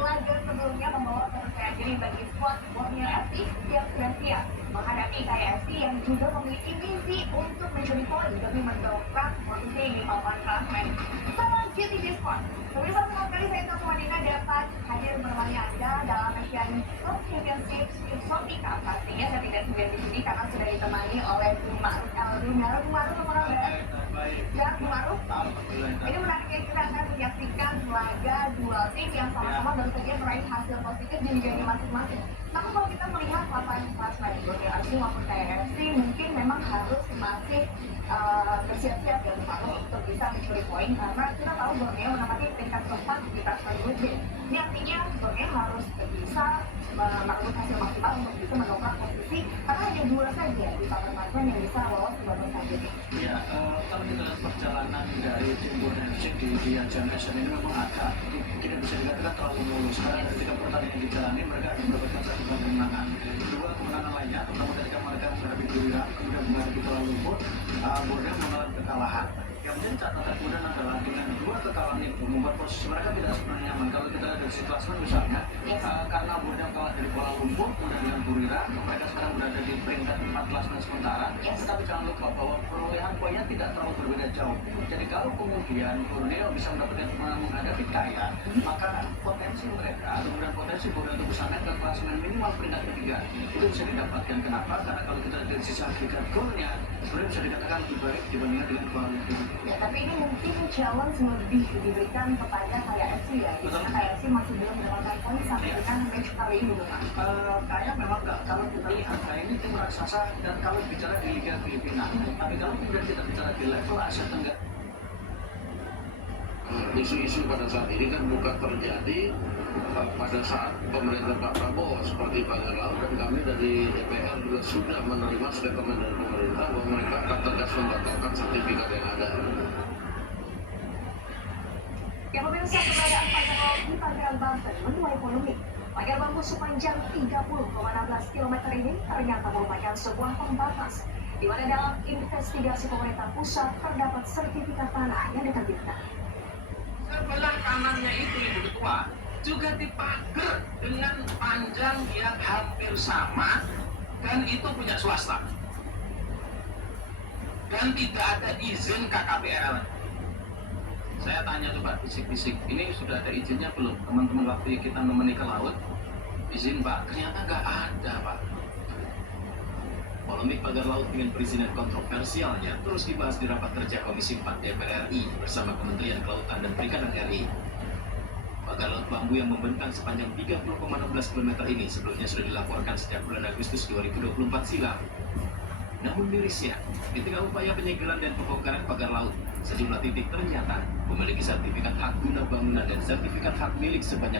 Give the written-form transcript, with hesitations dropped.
laga sebelumnya membawa kepercayaan diri bagi skuad Borneo FC yang siap-siap menghadapi KFC yang juga memiliki misi untuk mencuri poin demi mendongkrak posisi di papan klasemen. Sama GTJ Sport, pemirsa senang sekali saya Taufik Madina dapat hadir menemani Anda dalam Asian Cup Championship Exotica. Pastinya saya tidak sendiri di sini karena sudah ditemani oleh Bumaruf apa kabar? Ya, Bumaruf. Ini menariknya kita akan menyaksikan laga dua tim yang sama-sama baru saja meraih hasil positif di liganya masing-masing. Tapi kalau kita melihat papan klasemen Borneo FC maupun KFC mungkin memang harus masih bersiap-siap ya untuk bisa mencuri poin karena kita tahu Borneo menempati peringkat keempat di transfer budget. Ini artinya Borneo harus bisa merebut hasil maksimal untuk bisa mendongkrak posisi karena hanya dua saja di papan klasemen yang bisa lolos ke babak selanjutnya. Ya, kalau kita lihat perjalanan dari tim Borneo FC di ajang Asian ini memang agak tidak bisa dikatakan terlalu mulus karena ketika pertandingan dijalani mereka akan mendapatkan satu kemenangan, dua kemenangan lainnya terutama ketika mereka menghadapi Gurira kemudian menghadapi Kuala Lumpur, Borneo mengalami kekalahan. Yang menjadi catatan kemudian adalah dengan dua kekalahan itu membuat posisi mereka tidak sebenarnya nyaman. Kalau kita lihat dari situasi misalnya, karena Borneo kalah dari Kuala Lumpur kemudian dengan Gurira, mereka sekarang berada di peringkat 14 sementara. Tetapi jangan lupa bahwa perolehan poinnya tidak terlalu berbeda jauh. Jadi kalau kemudian Borneo bisa mendapatkan menghadapi Kaya, maka potensi mereka, kemudian potensi Borneo untuk bisa naik ke klasemen minimal peringkat ketiga itu bisa didapatkan. Kenapa? Karena kalau kita lihat dari sisi agregat golnya, sebenarnya bisa dikatakan lebih baik dibandingkan dengan Kuala Lumpur. Ya, tapi ini mungkin challenge lebih diberikan kepada KFC ya. Karena KFC masih belum mendapatkan poin sampai dengan match kali ini, bukan? Kayaknya memang nggak. Kalau kita lihat, ini tim raksasa dan kalau bicara di Liga Filipina, tapi kalau kemudian kita bicara di level Asia Tenggara, isu-isu pada saat ini kan bukan terjadi pada saat pemerintah Pak Prabowo seperti Pagar Laut dan kami dari DPR juga sudah menerima statement dari pemerintah bahwa mereka akan tegas membatalkan sertifikat yang ada. Ya, pemirsa, keberadaan pagar laut di Tangerang, Banten menuai polemik. Pagar bambu sepanjang 30,16 km ini ternyata merupakan sebuah pembatas di mana dalam investigasi pemerintah pusat terdapat sertifikat tanah yang diterbitkan. Sebelah kanannya itu, Ibu Ketua, juga dipagar dengan panjang yang hampir sama dan itu punya swasta. Dan tidak ada izin KKPRL. Saya tanya coba bisik-bisik, ini sudah ada izinnya belum? Teman-teman waktu kita nemeni ke laut, izin Pak, ternyata nggak ada Pak. Polemik pagar laut dengan perizinan kontroversialnya terus dibahas di rapat kerja Komisi 4 DPR RI bersama Kementerian Kelautan dan Perikanan RI. Pagar laut bambu yang membentang sepanjang 30,16 km ini sebelumnya sudah dilaporkan sejak bulan Agustus 2024 silam. Namun mirisnya, di tengah upaya penyegelan dan pembongkaran pagar laut, sejumlah titik ternyata memiliki sertifikat hak guna bangunan dan sertifikat hak milik sebanyak